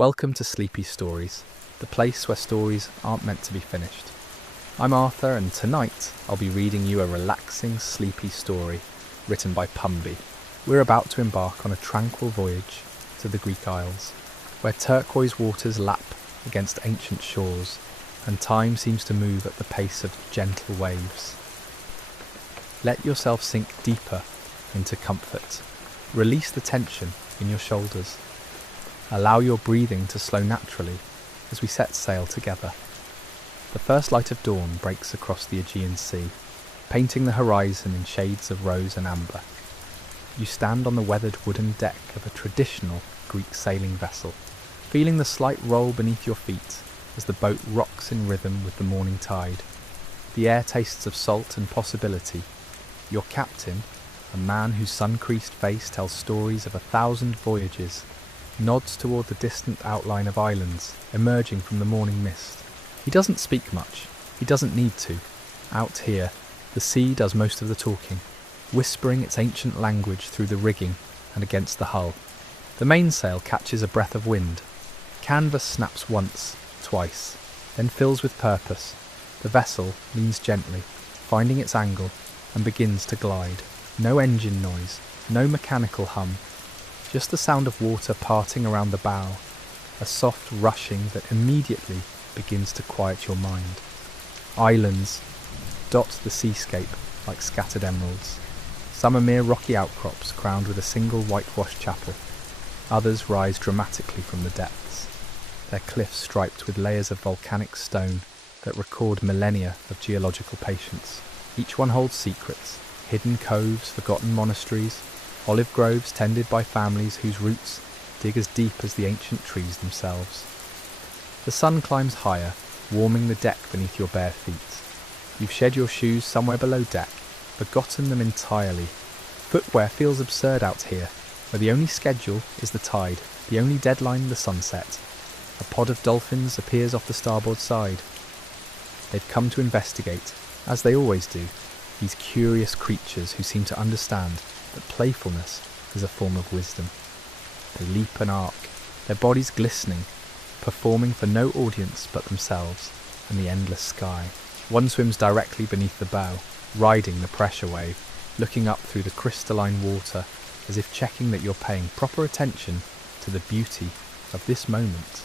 Welcome to Sleepy Stories, the place where stories aren't meant to be finished. I'm Arthur, and tonight I'll be reading you a relaxing, sleepy story written by Pumby. We're about to embark on a tranquil voyage to the Greek Isles, where turquoise waters lap against ancient shores, and time seems to move at the pace of gentle waves. Let yourself sink deeper into comfort. Release the tension in your shoulders. Allow your breathing to slow naturally as we set sail together. The first light of dawn breaks across the Aegean Sea, painting the horizon in shades of rose and amber. You stand on the weathered wooden deck of a traditional Greek sailing vessel, feeling the slight roll beneath your feet as the boat rocks in rhythm with the morning tide. The air tastes of salt and possibility. Your captain, a man whose sun-creased face tells stories of 1,000 voyages, nods toward the distant outline of islands emerging from the morning mist. He doesn't speak much. He doesn't need to. Out here, the sea does most of the talking, whispering its ancient language through the rigging and against the hull. The mainsail catches a breath of wind. Canvas snaps once, twice, then fills with purpose. The vessel leans gently, finding its angle, and begins to glide. No engine noise, no mechanical hum. Just the sound of water parting around the bow, a soft rushing that immediately begins to quiet your mind. Islands dot the seascape like scattered emeralds. Some are mere rocky outcrops crowned with a single whitewashed chapel. Others rise dramatically from the depths, their cliffs striped with layers of volcanic stone that record millennia of geological patience. Each one holds secrets, hidden coves, forgotten monasteries, olive groves tended by families whose roots dig as deep as the ancient trees themselves. The sun climbs higher, warming the deck beneath your bare feet. You've shed your shoes somewhere below deck, forgotten them entirely. Footwear feels absurd out here, where the only schedule is the tide, the only deadline the sunset. A pod of dolphins appears off the starboard side. They've come to investigate, as they always do, these curious creatures who seem to understand that playfulness is a form of wisdom. They leap and arc, their bodies glistening, performing for no audience but themselves and the endless sky. One swims directly beneath the bow, riding the pressure wave, looking up through the crystalline water as if checking that you're paying proper attention to the beauty of this moment.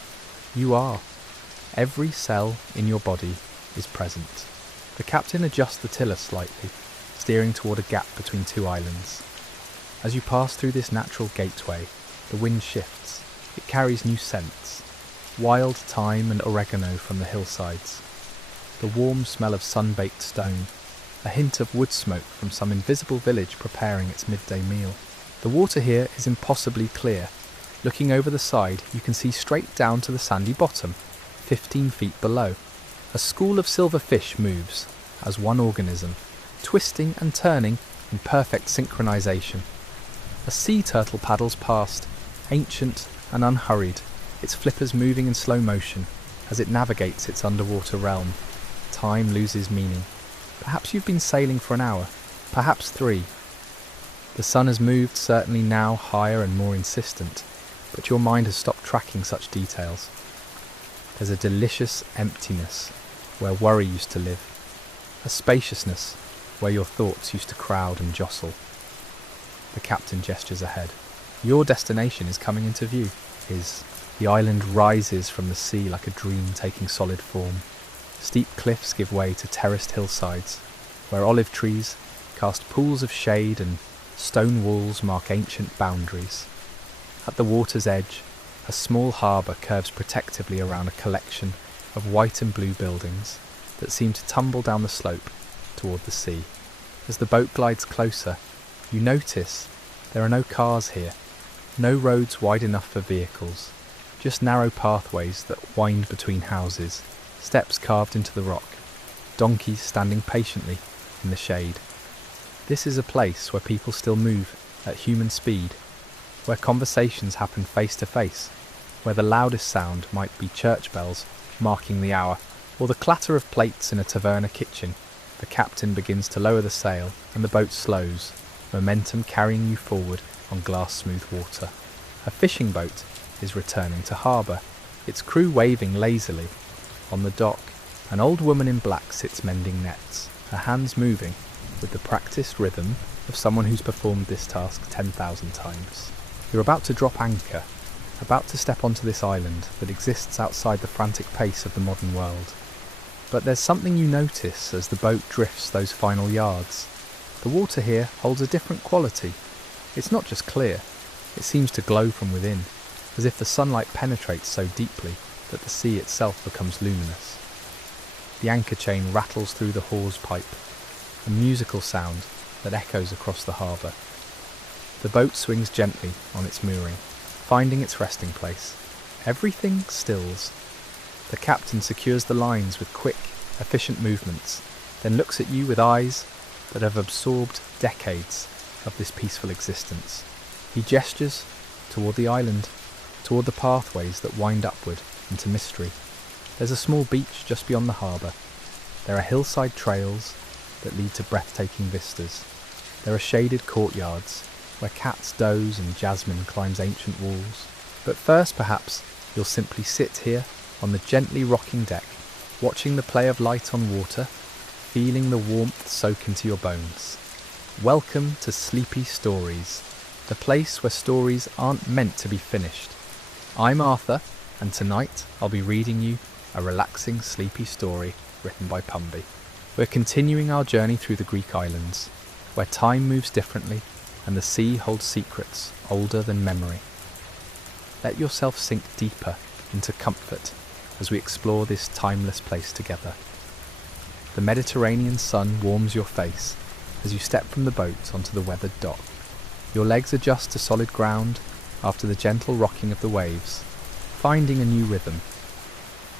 You are. Every cell in your body is present. The captain adjusts the tiller slightly, steering toward a gap between two islands. As you pass through this natural gateway, the wind shifts. It carries new scents, wild thyme and oregano from the hillsides, the warm smell of sun-baked stone, a hint of wood smoke from some invisible village preparing its midday meal. The water here is impossibly clear. Looking over the side, you can see straight down to the sandy bottom, 15 feet below. A school of silver fish moves, as one organism, twisting and turning in perfect synchronization. A sea turtle paddles past, ancient and unhurried, its flippers moving in slow motion as it navigates its underwater realm. Time loses meaning. Perhaps you've been sailing for an hour, perhaps 3. The sun has moved, certainly now higher and more insistent, but your mind has stopped tracking such details. There's a delicious emptiness where worry used to live, a spaciousness where your thoughts used to crowd and jostle. The captain gestures ahead. Your destination is coming into view. The island rises from the sea like a dream taking solid form. Steep cliffs give way to terraced hillsides, where olive trees cast pools of shade and stone walls mark ancient boundaries. At the water's edge, a small harbour curves protectively around a collection of white and blue buildings that seem to tumble down the slope toward the sea. As the boat glides closer, you notice there are no cars here, no roads wide enough for vehicles, just narrow pathways that wind between houses, steps carved into the rock, donkeys standing patiently in the shade. This is a place where people still move at human speed, where conversations happen face to face, where the loudest sound might be church bells marking the hour, or the clatter of plates in a taverna kitchen. The captain begins to lower the sail, and the boat slows, momentum carrying you forward on glass-smooth water. A fishing boat, is returning to harbour, its crew waving lazily. On the dock, an old woman in black sits mending nets, her hands moving with the practiced rhythm of someone who's performed this task 10,000 times. You're about to drop anchor, about to step onto this island that exists outside the frantic pace of the modern world. But there's something you notice as the boat drifts those final yards. The water here holds a different quality. It's not just clear, it seems to glow from within, as if the sunlight penetrates so deeply that the sea itself becomes luminous. The anchor chain rattles through the hawse pipe, a musical sound that echoes across the harbour. The boat swings gently on its mooring, finding its resting place. Everything stills. The captain secures the lines with quick, efficient movements, then looks at you with eyes that have absorbed decades of this peaceful existence. He gestures toward the island, toward the pathways that wind upward into mystery. There's a small beach just beyond the harbour. There are hillside trails that lead to breathtaking vistas. There are shaded courtyards where cats doze and jasmine climbs ancient walls. But first, perhaps, you'll simply sit here on the gently rocking deck, watching the play of light on water, feeling the warmth soak into your bones. Welcome to Sleepy Stories, the place where stories aren't meant to be finished. I'm Arthur, and tonight I'll be reading you a relaxing, sleepy story written by Pumby. We're continuing our journey through the Greek islands, where time moves differently and the sea holds secrets older than memory. Let yourself sink deeper into comfort as we explore this timeless place together. The Mediterranean sun warms your face as you step from the boat onto the weathered dock. Your legs adjust to solid ground after the gentle rocking of the waves, finding a new rhythm.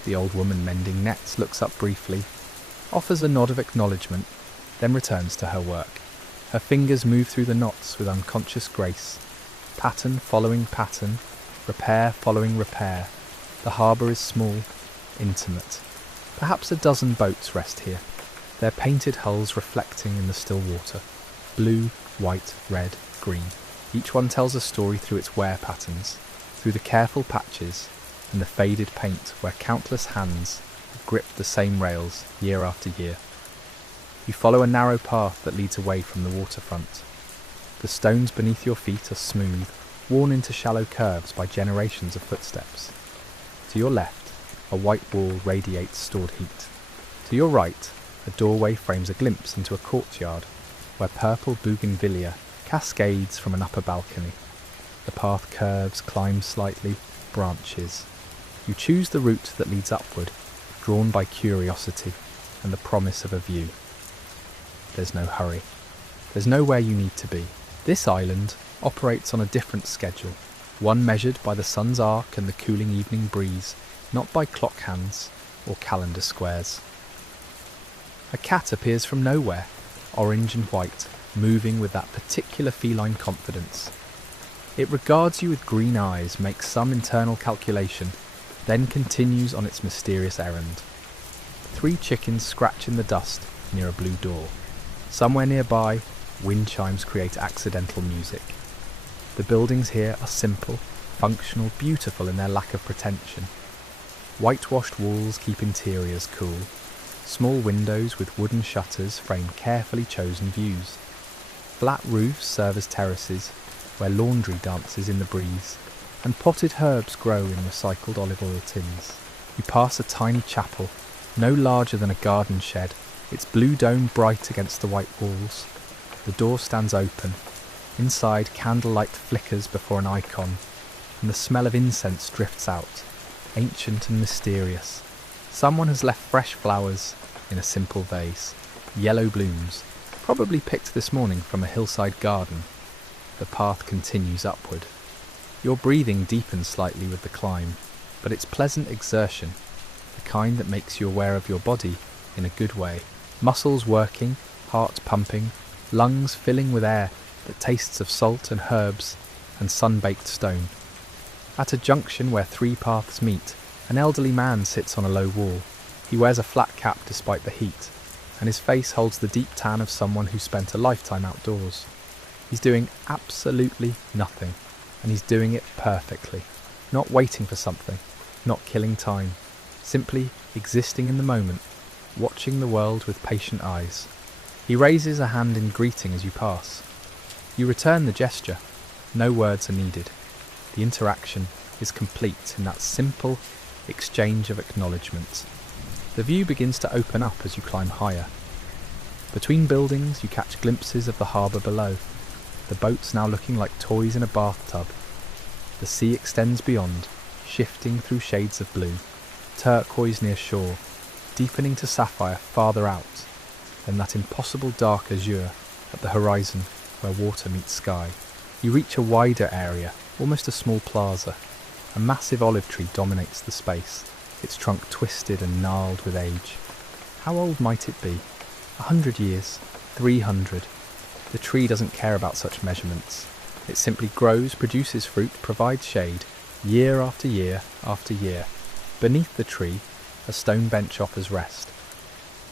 The old woman mending nets looks up briefly, offers a nod of acknowledgement, then returns to her work. Her fingers move through the knots with unconscious grace, pattern following pattern, repair following repair. The harbour is small, intimate. Perhaps a dozen boats rest here, their painted hulls reflecting in the still water. Blue, white, red, green. Each one tells a story through its wear patterns, through the careful patches and the faded paint where countless hands have gripped the same rails year after year. You follow a narrow path that leads away from the waterfront. The stones beneath your feet are smooth, worn into shallow curves by generations of footsteps. To your left, a white wall radiates stored heat. To your right, a doorway frames a glimpse into a courtyard where purple bougainvillea cascades from an upper balcony. The path curves, climbs slightly, branches. You choose the route that leads upward, drawn by curiosity and the promise of a view. There's no hurry. There's nowhere you need to be. This island operates on a different schedule, one measured by the sun's arc and the cooling evening breeze, not by clock hands or calendar squares. A cat appears from nowhere, orange and white, moving with that particular feline confidence. It regards you with green eyes, makes some internal calculation, then continues on its mysterious errand. 3 chickens scratch in the dust near a blue door. Somewhere nearby, wind chimes create accidental music. The buildings here are simple, functional, beautiful in their lack of pretension. Whitewashed walls keep interiors cool. Small windows with wooden shutters frame carefully chosen views. Flat roofs serve as terraces, where laundry dances in the breeze, and potted herbs grow in recycled olive oil tins. You pass a tiny chapel, no larger than a garden shed, its blue dome bright against the white walls. The door stands open. Inside, candlelight flickers before an icon, and the smell of incense drifts out, ancient and mysterious. Someone has left fresh flowers in a simple vase, yellow blooms, probably picked this morning from a hillside garden. The path continues upward. Your breathing deepens slightly with the climb, but it's pleasant exertion, the kind that makes you aware of your body in a good way. Muscles working, heart pumping, lungs filling with air that tastes of salt and herbs and sun-baked stone. At a junction where 3 paths meet, an elderly man sits on a low wall. He wears a flat cap despite the heat, and his face holds the deep tan of someone who spent a lifetime outdoors. He's doing absolutely nothing, and he's doing it perfectly. not waiting for something, not killing time, simply existing in the moment, watching the world with patient eyes. He raises a hand in greeting as you pass. You return the gesture. No words are needed. The interaction is complete in that simple exchange of acknowledgement. The view begins to open up as you climb higher. Between buildings you catch glimpses of the harbour below, the boats now looking like toys in a bathtub. The sea extends beyond, shifting through shades of blue, turquoise near shore, deepening to sapphire farther out, then that impossible dark azure at the horizon where water meets sky. You reach a wider area, almost a small plaza. A massive olive tree dominates the space, its trunk twisted and gnarled with age. How old might it be? 100 years? 300? The tree doesn't care about such measurements. It simply grows, produces fruit, provides shade, year after year after year. Beneath the tree, a stone bench offers rest.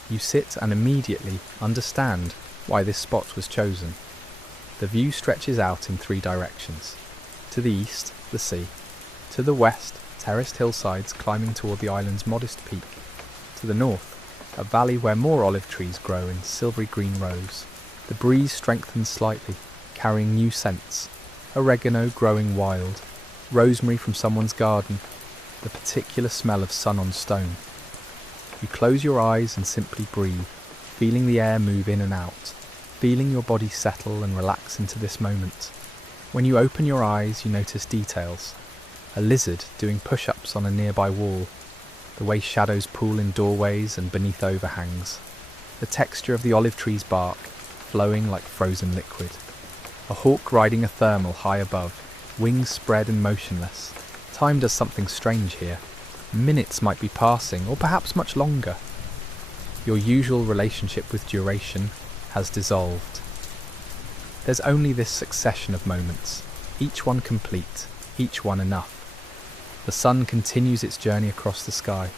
You sit and immediately understand why this spot was chosen. The view stretches out in 3 directions. To the east, the sea. To the west, terraced hillsides climbing toward the island's modest peak. To the north, a valley where more olive trees grow in silvery green rows. The breeze strengthens slightly, carrying new scents. Oregano growing wild, rosemary from someone's garden, the particular smell of sun on stone. You close your eyes and simply breathe, feeling the air move in and out, feeling your body settle and relax into this moment. When you open your eyes, you notice details. A lizard doing push-ups on a nearby wall, the way shadows pool in doorways and beneath overhangs, the texture of the olive tree's bark, flowing like frozen liquid. A hawk riding a thermal high above, wings spread and motionless. Time does something strange here. Minutes might be passing, or perhaps much longer. Your usual relationship with duration has dissolved. There's only this succession of moments, each one complete, each one enough. The sun continues its journey across the sky.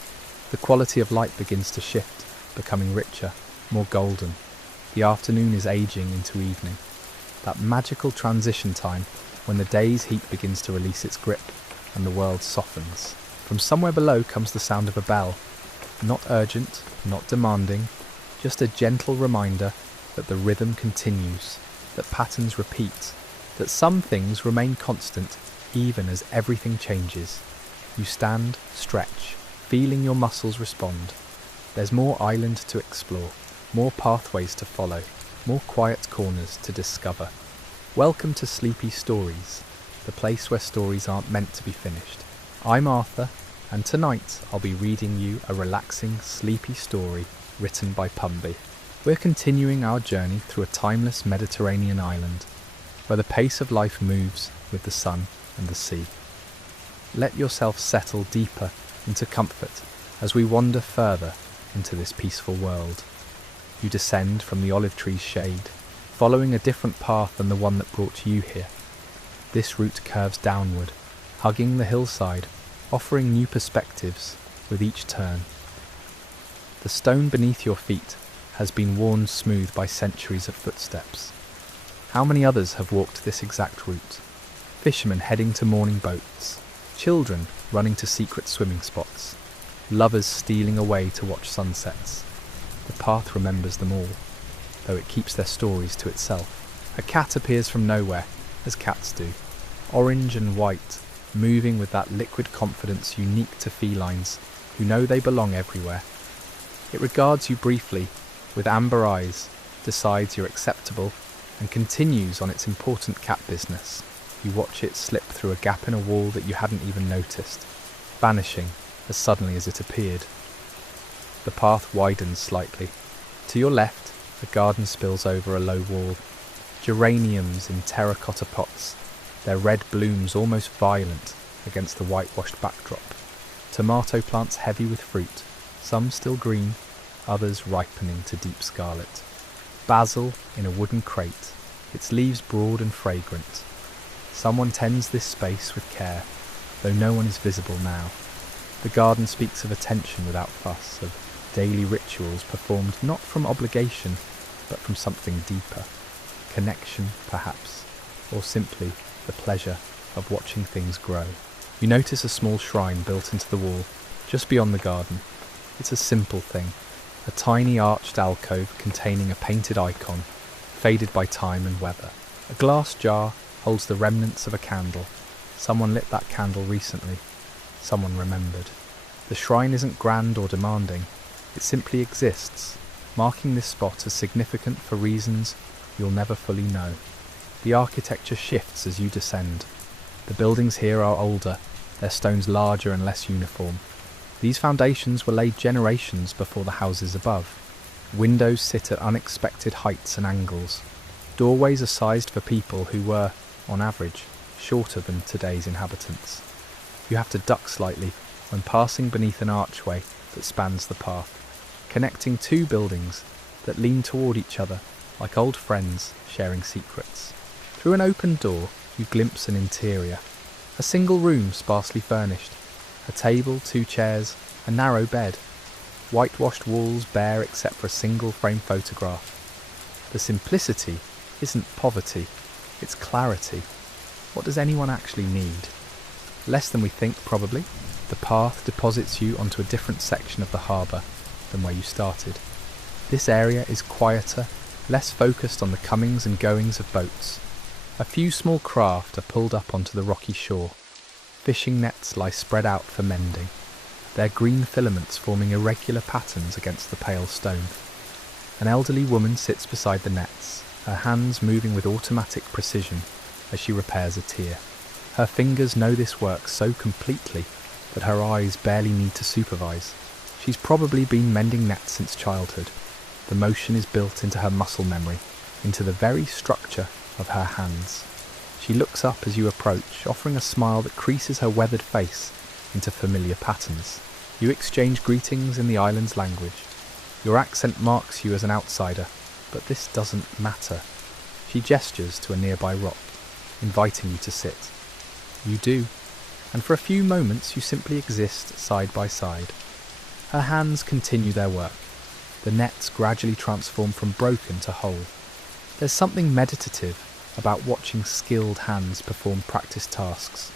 The quality of light begins to shift, becoming richer, more golden. The afternoon is aging into evening. That magical transition time when the day's heat begins to release its grip and the world softens. From somewhere below comes the sound of a bell. Not urgent, not demanding, just a gentle reminder that the rhythm continues, that patterns repeat, that some things remain constant even as everything changes. You stand, stretch, feeling your muscles respond. There's more island to explore, more pathways to follow, more quiet corners to discover. Welcome to Sleepy Stories, the place where stories aren't meant to be finished. I'm Arthur, and tonight I'll be reading you a relaxing, sleepy story written by Pumby. We're continuing our journey through a timeless Mediterranean island, where the pace of life moves with the sun and the sea. Let yourself settle deeper into comfort as we wander further into this peaceful world. You descend from the olive tree's shade, following a different path than the one that brought you here. This route curves downward, hugging the hillside, offering new perspectives with each turn. The stone beneath your feet has been worn smooth by centuries of footsteps. How many others have walked this exact route? Fishermen heading to morning boats, children running to secret swimming spots, lovers stealing away to watch sunsets. The path remembers them all, though it keeps their stories to itself. A cat appears from nowhere, as cats do, orange and white, moving with that liquid confidence unique to felines who know they belong everywhere. It regards you briefly, with amber eyes, decides you're acceptable, and continues on its important cat business. You watch it slip through a gap in a wall that you hadn't even noticed, vanishing as suddenly as it appeared. The path widens slightly. To your left, the garden spills over a low wall. Geraniums in terracotta pots, their red blooms almost violent against the whitewashed backdrop. Tomato plants heavy with fruit, some still green, others ripening to deep scarlet. Basil in a wooden crate, its leaves broad and fragrant. Someone tends this space with care, though no one is visible now. The garden speaks of attention without fuss, of daily rituals performed not from obligation, but from something deeper. Connection, perhaps, or simply the pleasure of watching things grow. You notice a small shrine built into the wall, just beyond the garden. It's a simple thing, a tiny arched alcove containing a painted icon, faded by time and weather. A glass jar holds the remnants of a candle. Someone lit that candle recently. Someone remembered. The shrine isn't grand or demanding. It simply exists, marking this spot as significant for reasons you'll never fully know. The architecture shifts as you descend. The buildings here are older, their stones larger and less uniform. These foundations were laid generations before the houses above. Windows sit at unexpected heights and angles. Doorways are sized for people who were, on average, shorter than today's inhabitants. You have to duck slightly when passing beneath an archway that spans the path, connecting two buildings that lean toward each other like old friends sharing secrets. Through an open door, you glimpse an interior. A single room sparsely furnished. A table, 2 chairs, a narrow bed. Whitewashed walls bare except for a single frame photograph. The simplicity isn't poverty, it's clarity. What does anyone actually need? Less than we think, probably. The path deposits you onto a different section of the harbour than where you started. This area is quieter, less focused on the comings and goings of boats. A few small craft are pulled up onto the rocky shore. Fishing nets lie spread out for mending, their green filaments forming irregular patterns against the pale stone. An elderly woman sits beside the nets, her hands moving with automatic precision as she repairs a tier. Her fingers know this work so completely that her eyes barely need to supervise. She's probably been mending nets since childhood. The motion is built into her muscle memory, into the very structure of her hands. She looks up as you approach, offering a smile that creases her weathered face into familiar patterns. You exchange greetings in the island's language. Your accent marks you as an outsider, but this doesn't matter. She gestures to a nearby rock, inviting you to sit. You do, and for a few moments you simply exist side by side. Her hands continue their work. The nets gradually transform from broken to whole. There's something meditative about watching skilled hands perform practice tasks.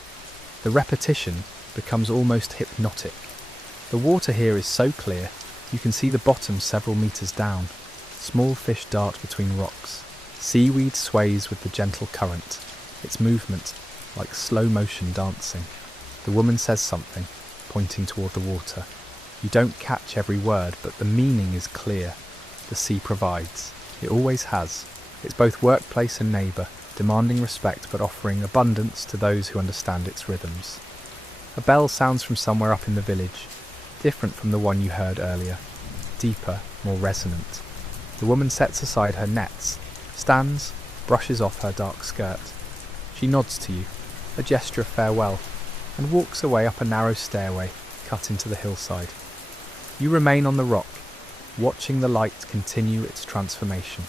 The repetition becomes almost hypnotic. The water here is so clear, you can see the bottom several meters down. Small fish dart between rocks. Seaweed sways with the gentle current, its movement like slow motion dancing. The woman says something, pointing toward the water. You don't catch every word, but the meaning is clear. The sea provides. It always has. It's both workplace and neighbour, demanding respect but offering abundance to those who understand its rhythms. A bell sounds from somewhere up in the village, different from the one you heard earlier, deeper, more resonant. The woman sets aside her nets, stands, brushes off her dark skirt. She nods to you, a gesture of farewell, and walks away up a narrow stairway cut into the hillside. You remain on the rock, watching the light continue its transformation.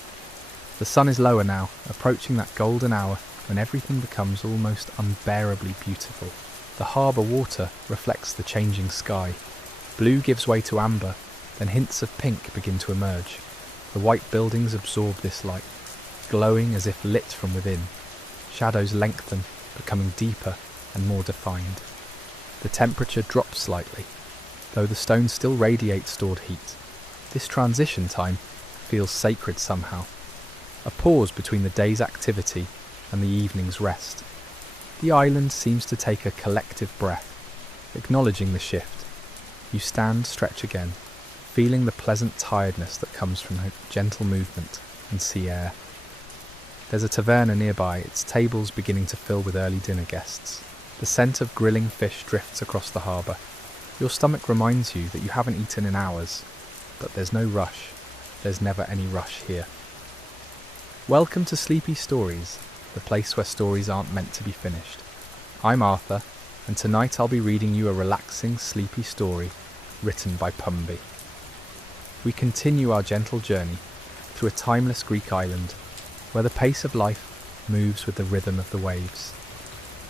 The sun is lower now, approaching that golden hour when everything becomes almost unbearably beautiful. The harbour water reflects the changing sky. Blue gives way to amber, then hints of pink begin to emerge. The white buildings absorb this light, glowing as if lit from within. Shadows lengthen, becoming deeper and more defined. The temperature drops slightly, though the stone still radiates stored heat. This transition time feels sacred somehow. A pause between the day's activity and the evening's rest. The island seems to take a collective breath, acknowledging the shift. You stand, stretch again, feeling the pleasant tiredness that comes from gentle movement and sea air. There's a taverna nearby, its tables beginning to fill with early dinner guests. The scent of grilling fish drifts across the harbour. Your stomach reminds you that you haven't eaten in hours, but there's no rush. There's never any rush here. Welcome to Sleepy Stories, the place where stories aren't meant to be finished. I'm Arthur, and tonight I'll be reading you a relaxing, sleepy story written by Pumby. We continue our gentle journey through a timeless Greek island where the pace of life moves with the rhythm of the waves.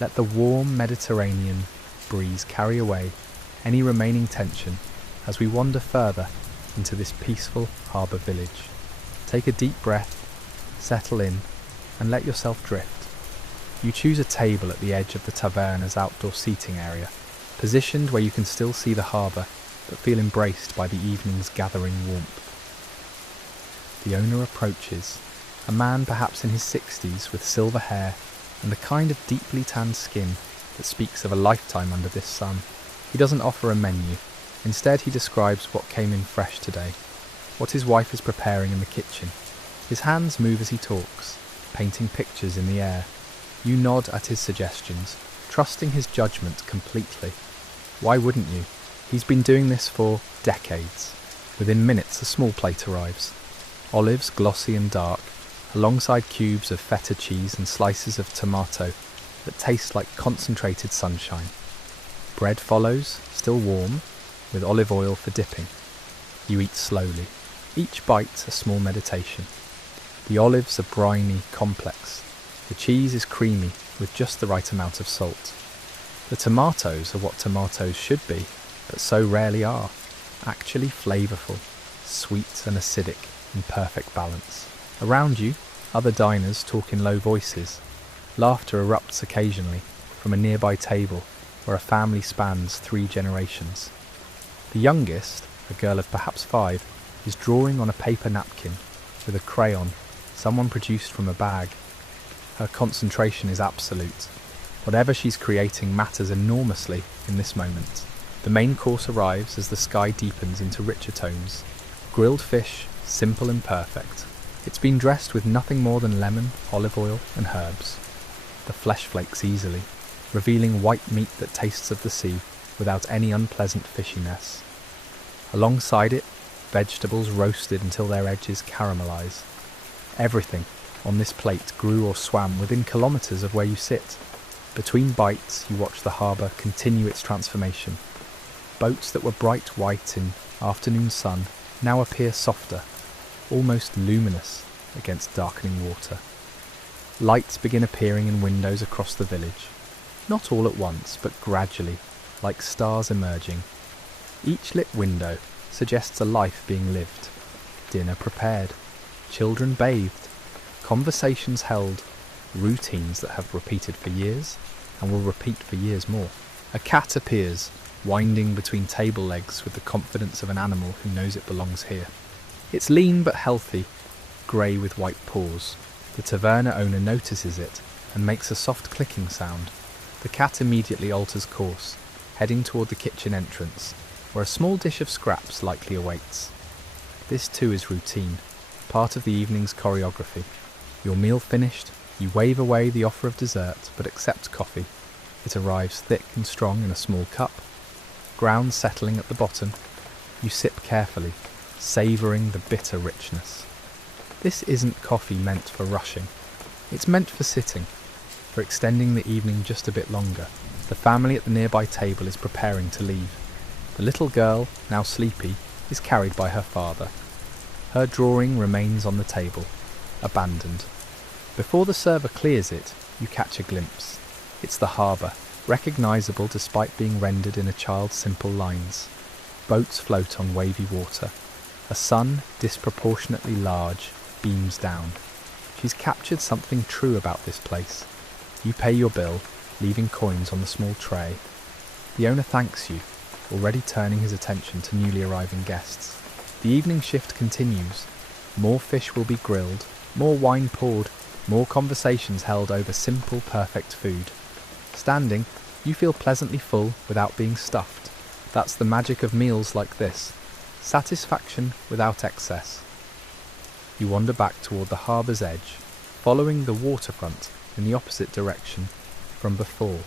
Let the warm Mediterranean breeze carry away any remaining tension as we wander further into this peaceful harbour village. Take a deep breath, settle in, and let yourself drift. You choose a table at the edge of the taverna's outdoor seating area, positioned where you can still see the harbour, but feel embraced by the evening's gathering warmth. The owner approaches, a man perhaps in his 60s with silver hair and the kind of deeply tanned skin that speaks of a lifetime under this sun. He doesn't offer a menu. Instead, he describes what came in fresh today, what his wife is preparing in the kitchen. His hands move as he talks, painting pictures in the air. You nod at his suggestions, trusting his judgment completely. Why wouldn't you? He's been doing this for decades. Within minutes, a small plate arrives. Olives, glossy and dark, alongside cubes of feta cheese and slices of tomato that taste like concentrated sunshine. Bread follows, still warm, with olive oil for dipping. You eat slowly, each bite a small meditation. The olives are briny, complex. The cheese is creamy, with just the right amount of salt. The tomatoes are what tomatoes should be, but so rarely are. Actually flavourful, sweet and acidic, in perfect balance. Around you, other diners talk in low voices. Laughter erupts occasionally from a nearby table where a family spans 3 generations. The youngest, a girl of perhaps 5, is drawing on a paper napkin with a crayon someone produced from a bag. Her concentration is absolute. Whatever she's creating matters enormously in this moment. The main course arrives as the sky deepens into richer tones. Grilled fish, simple and perfect. It's been dressed with nothing more than lemon, olive oil and herbs. The flesh flakes easily, revealing white meat that tastes of the sea without any unpleasant fishiness. Alongside it, vegetables roasted until their edges caramelize. Everything on this plate grew or swam within kilometres of where you sit. Between bites, you watch the harbour continue its transformation. Boats that were bright white in afternoon sun now appear softer, almost luminous against darkening water. Lights begin appearing in windows across the village, not all at once, but gradually, like stars emerging. Each lit window suggests a life being lived, dinner prepared, children bathed, conversations held, routines that have repeated for years and will repeat for years more. A cat appears, winding between table legs with the confidence of an animal who knows it belongs here. It's lean but healthy, grey with white paws. The taverna owner notices it and makes a soft clicking sound. The cat immediately alters course, heading toward the kitchen entrance, where a small dish of scraps likely awaits. This too is routine, part of the evening's choreography. Your meal finished, you wave away the offer of dessert but accept coffee. It arrives thick and strong in a small cup, ground settling at the bottom. You sip carefully, savouring the bitter richness. This isn't coffee meant for rushing. It's meant for sitting, for extending the evening just a bit longer. The family at the nearby table is preparing to leave. The little girl, now sleepy, is carried by her father. Her drawing remains on the table, abandoned. Before the server clears it, you catch a glimpse. It's the harbour, recognisable despite being rendered in a child's simple lines. Boats float on wavy water. A sun, disproportionately large, beams down. She's captured something true about this place. You pay your bill, leaving coins on the small tray. The owner thanks you, already turning his attention to newly arriving guests. The evening shift continues. More fish will be grilled, more wine poured, more conversations held over simple, perfect food. Standing, you feel pleasantly full without being stuffed. That's the magic of meals like this. Satisfaction without excess. You wander back toward the harbour's edge, following the waterfront in the opposite direction from before.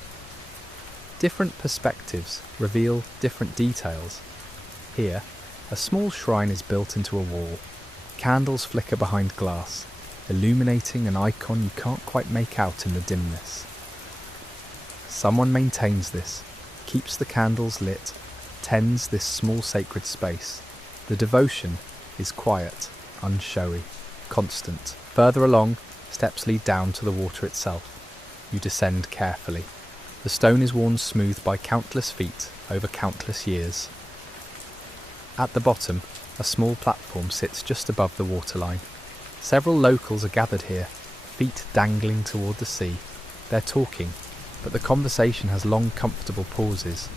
Different perspectives reveal different details. Here, a small shrine is built into a wall. Candles flicker behind glass, illuminating an icon you can't quite make out in the dimness. Someone maintains this, keeps the candles lit, tends this small sacred space. The devotion is quiet, unshowy, constant. Further along, steps lead down to the water itself. You descend carefully. The stone is worn smooth by countless feet over countless years. At the bottom, a small platform sits just above the waterline. Several locals are gathered here, feet dangling toward the sea, They're talking, but the conversation has long, comfortable pauses,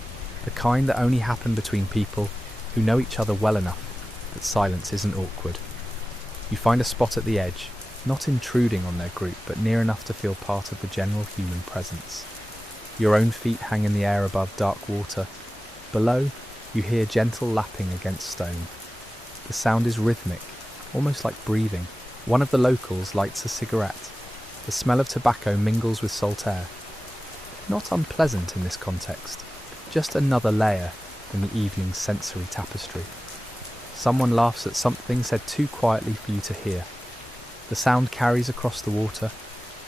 the kind that only happen between people who know each other well enough that silence isn't awkward. You find a spot at the edge, not intruding on their group, but near enough to feel part of the general human presence. Your own feet hang in the air above dark water. Below, you hear gentle lapping against stone. The sound is rhythmic, almost like breathing. One of the locals lights a cigarette. The smell of tobacco mingles with salt air. Not unpleasant in this context, just another layer in the evening's sensory tapestry. Someone laughs at something said too quietly for you to hear. The sound carries across the water,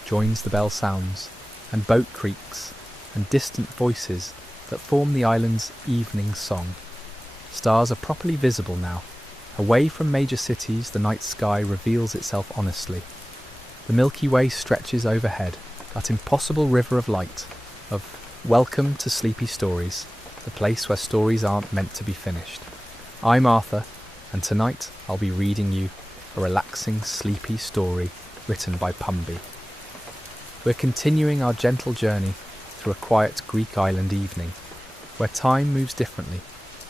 joins the bell sounds, and boat creaks, and distant voices that form the island's evening song. Stars are properly visible now. Away from major cities, the night sky reveals itself honestly. The Milky Way stretches overhead, that impossible river of light, of welcome to Sleepy Stories, the place where stories aren't meant to be finished. I'm Arthur, and tonight I'll be reading you a relaxing, sleepy story written by Pumby. We're continuing our gentle journey through a quiet Greek island evening, where time moves differently,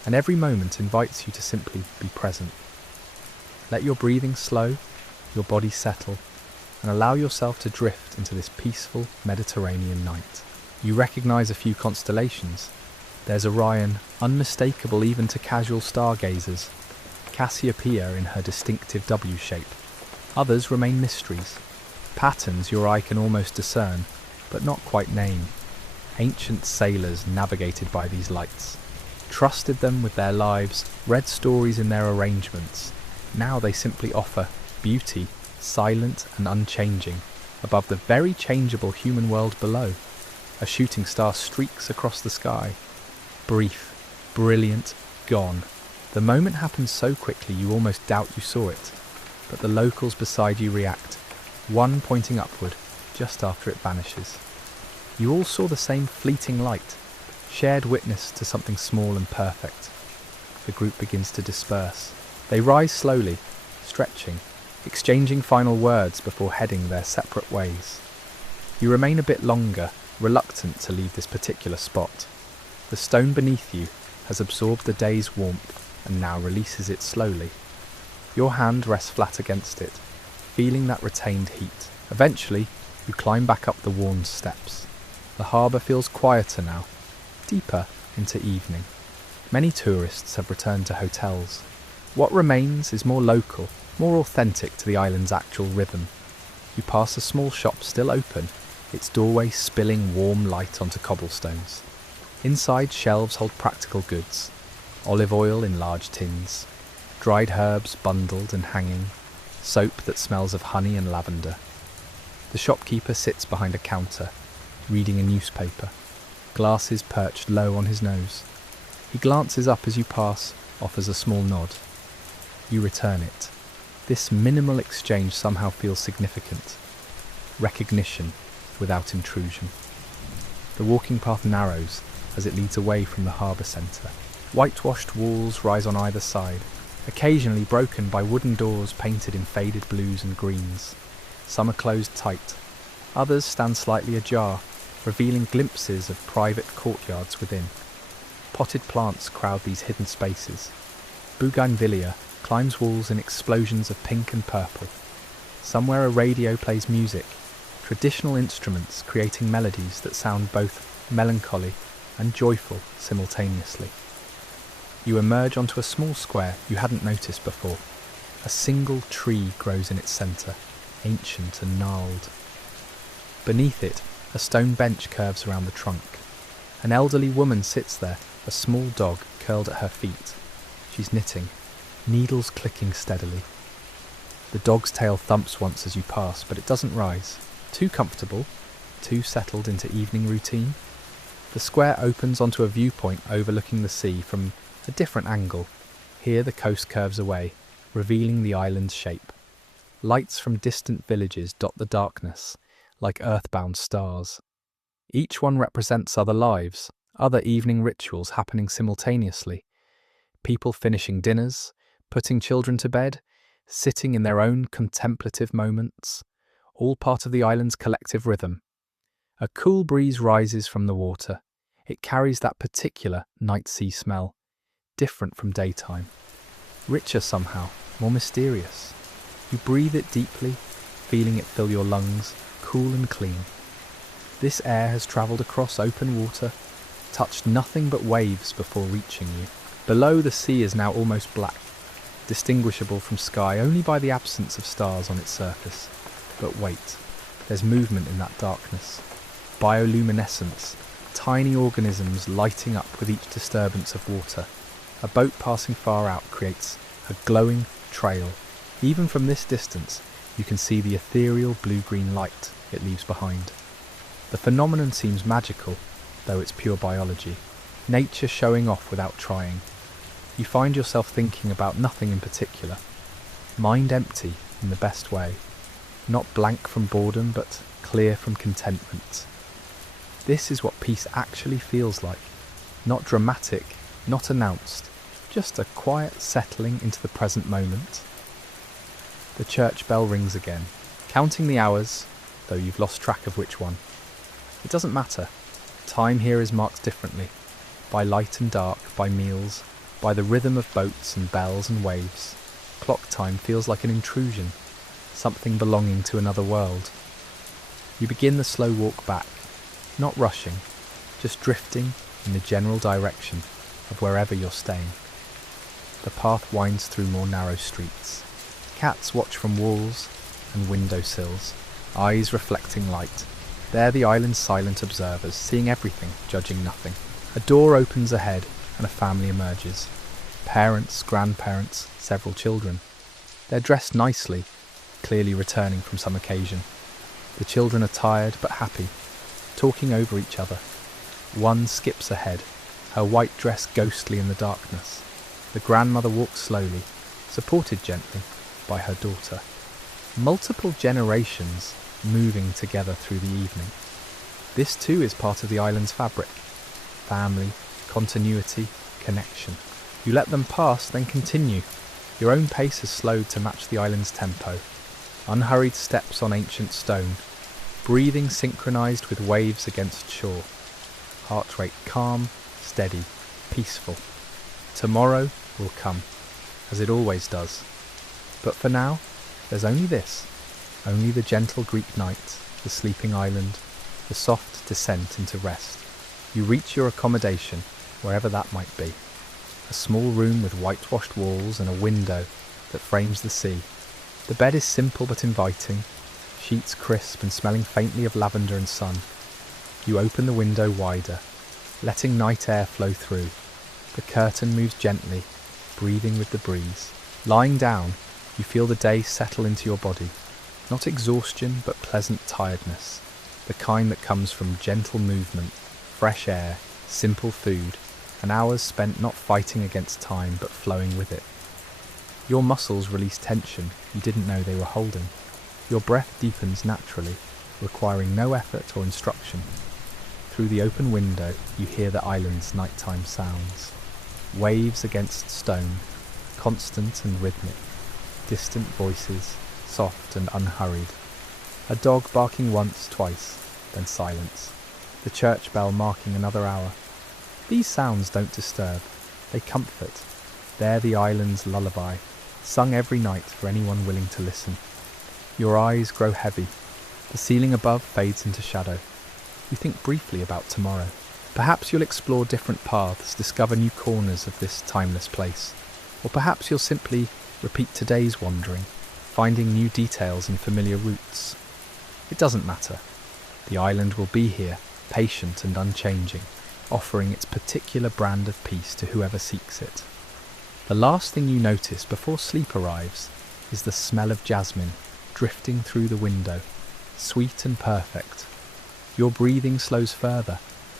and every moment invites you to simply be present. Let your breathing slow, your body settle, and allow yourself to drift into this peaceful Mediterranean night. You recognise a few constellations. There's Orion, unmistakable even to casual stargazers, Cassiopeia in her distinctive W shape. Others remain mysteries, patterns your eye can almost discern, but not quite name. Ancient sailors navigated by these lights, trusted them with their lives, read stories in their arrangements. Now they simply offer beauty, silent and unchanging, above the very changeable human world below. A shooting star streaks across the sky. Brief, brilliant, gone. The moment happens so quickly you almost doubt you saw it, but the locals beside you react, one pointing upward just after it vanishes. You all saw the same fleeting light, shared witness to something small and perfect. The group begins to disperse. They rise slowly, stretching, exchanging final words before heading their separate ways. You remain a bit longer, reluctant to leave this particular spot. The stone beneath you has absorbed the day's warmth and now releases it slowly. Your hand rests flat against it, feeling that retained heat. Eventually, you climb back up the worn steps. The harbour feels quieter now, deeper into evening. Many tourists have returned to hotels. What remains is more local, more authentic to the island's actual rhythm. You pass a small shop still open, its doorway spilling warm light onto cobblestones. Inside, shelves hold practical goods, olive oil in large tins, dried herbs bundled and hanging, soap that smells of honey and lavender. The shopkeeper sits behind a counter, reading a newspaper, glasses perched low on his nose. He glances up as you pass, offers a small nod. You return it. This minimal exchange somehow feels significant. Recognition without intrusion. The walking path narrows as it leads away from the harbour centre. Whitewashed walls rise on either side, occasionally broken by wooden doors painted in faded blues and greens. Some are closed tight. Others stand slightly ajar, revealing glimpses of private courtyards within. Potted plants crowd these hidden spaces. Bougainvillea climbs walls in explosions of pink and purple. Somewhere a radio plays music, traditional instruments creating melodies that sound both melancholy and joyful simultaneously. You emerge onto a small square you hadn't noticed before. A single tree grows in its centre, ancient and gnarled. Beneath it, a stone bench curves around the trunk. An elderly woman sits there, a small dog curled at her feet. She's knitting, needles clicking steadily. The dog's tail thumps once as you pass, but it doesn't rise. Too comfortable, too settled into evening routine. The square opens onto a viewpoint overlooking the sea from a different angle. Here the coast curves away, revealing the island's shape. Lights from distant villages dot the darkness, like earthbound stars. Each one represents other lives, other evening rituals happening simultaneously. People finishing dinners, putting children to bed, sitting in their own contemplative moments, all part of the island's collective rhythm. A cool breeze rises from the water. It carries that particular night sea smell, different from daytime. Richer somehow, more mysterious. You breathe it deeply, feeling it fill your lungs, cool and clean. This air has travelled across open water, touched nothing but waves before reaching you. Below, the sea is now almost black, distinguishable from sky only by the absence of stars on its surface. But wait, there's movement in that darkness. Bioluminescence, tiny organisms lighting up with each disturbance of water. A boat passing far out creates a glowing trail. Even from this distance, you can see the ethereal blue-green light it leaves behind. The phenomenon seems magical, though it's pure biology. Nature showing off without trying. You find yourself thinking about nothing in particular. Mind empty in the best way. Not blank from boredom, but clear from contentment. This is what peace actually feels like. Not dramatic, not announced, just a quiet settling into the present moment. The church bell rings again, counting the hours, though you've lost track of which one. It doesn't matter. Time here is marked differently, by light and dark, by meals, by the rhythm of boats and bells and waves. Clock time feels like an intrusion, something belonging to another world. You begin the slow walk back, not rushing, just drifting in the general direction of wherever you're staying. The path winds through more narrow streets. Cats watch from walls and window sills, eyes reflecting light. They're the island's silent observers, seeing everything, judging nothing. A door opens ahead and a family emerges. Parents, grandparents, several children. They're dressed nicely, clearly returning from some occasion. The children are tired but happy, talking over each other. One skips ahead, her white dress ghostly in the darkness. The grandmother walks slowly, supported gently by her daughter. Multiple generations moving together through the evening. This too is part of the island's fabric. Family, continuity, connection. You let them pass, then continue. Your own pace has slowed to match the island's tempo. Unhurried steps on ancient stone. Breathing synchronized with waves against shore. Heart rate calm, steady, peaceful. Tomorrow will come, as it always does. But for now, there's only this. Only the gentle Greek night, the sleeping island, the soft descent into rest. You reach your accommodation, wherever that might be. A small room with whitewashed walls and a window that frames the sea. The bed is simple but inviting, sheets crisp and smelling faintly of lavender and sun. You open the window wider, letting night air flow through. The curtain moves gently, breathing with the breeze. Lying down, you feel the day settle into your body. Not exhaustion, but pleasant tiredness. The kind that comes from gentle movement, fresh air, simple food, and hours spent not fighting against time, but flowing with it. Your muscles release tension you didn't know they were holding. Your breath deepens naturally, requiring no effort or instruction. Through the open window, you hear the island's nighttime sounds. Waves against stone, constant and rhythmic. Distant voices, soft and unhurried. A dog barking once, twice, then silence. The church bell marking another hour. These sounds don't disturb, they comfort. They're the island's lullaby, sung every night for anyone willing to listen. Your eyes grow heavy. The ceiling above fades into shadow. You think briefly about tomorrow. Perhaps you'll explore different paths, discover new corners of this timeless place. Or perhaps you'll simply repeat today's wandering, finding new details in familiar routes. It doesn't matter. The island will be here, patient and unchanging, offering its particular brand of peace to whoever seeks it. The last thing you notice before sleep arrives is the smell of jasmine drifting through the window, sweet and perfect. Your breathing slows further,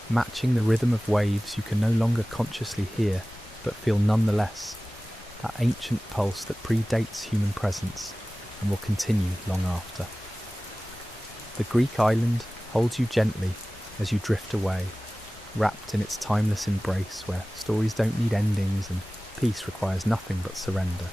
matching the rhythm of waves you can no longer consciously hear, but feel nonetheless. That ancient pulse that predates human presence and will continue long after. The Greek island holds you gently as you drift away, wrapped in its timeless embrace where stories don't need endings and peace requires nothing but surrender.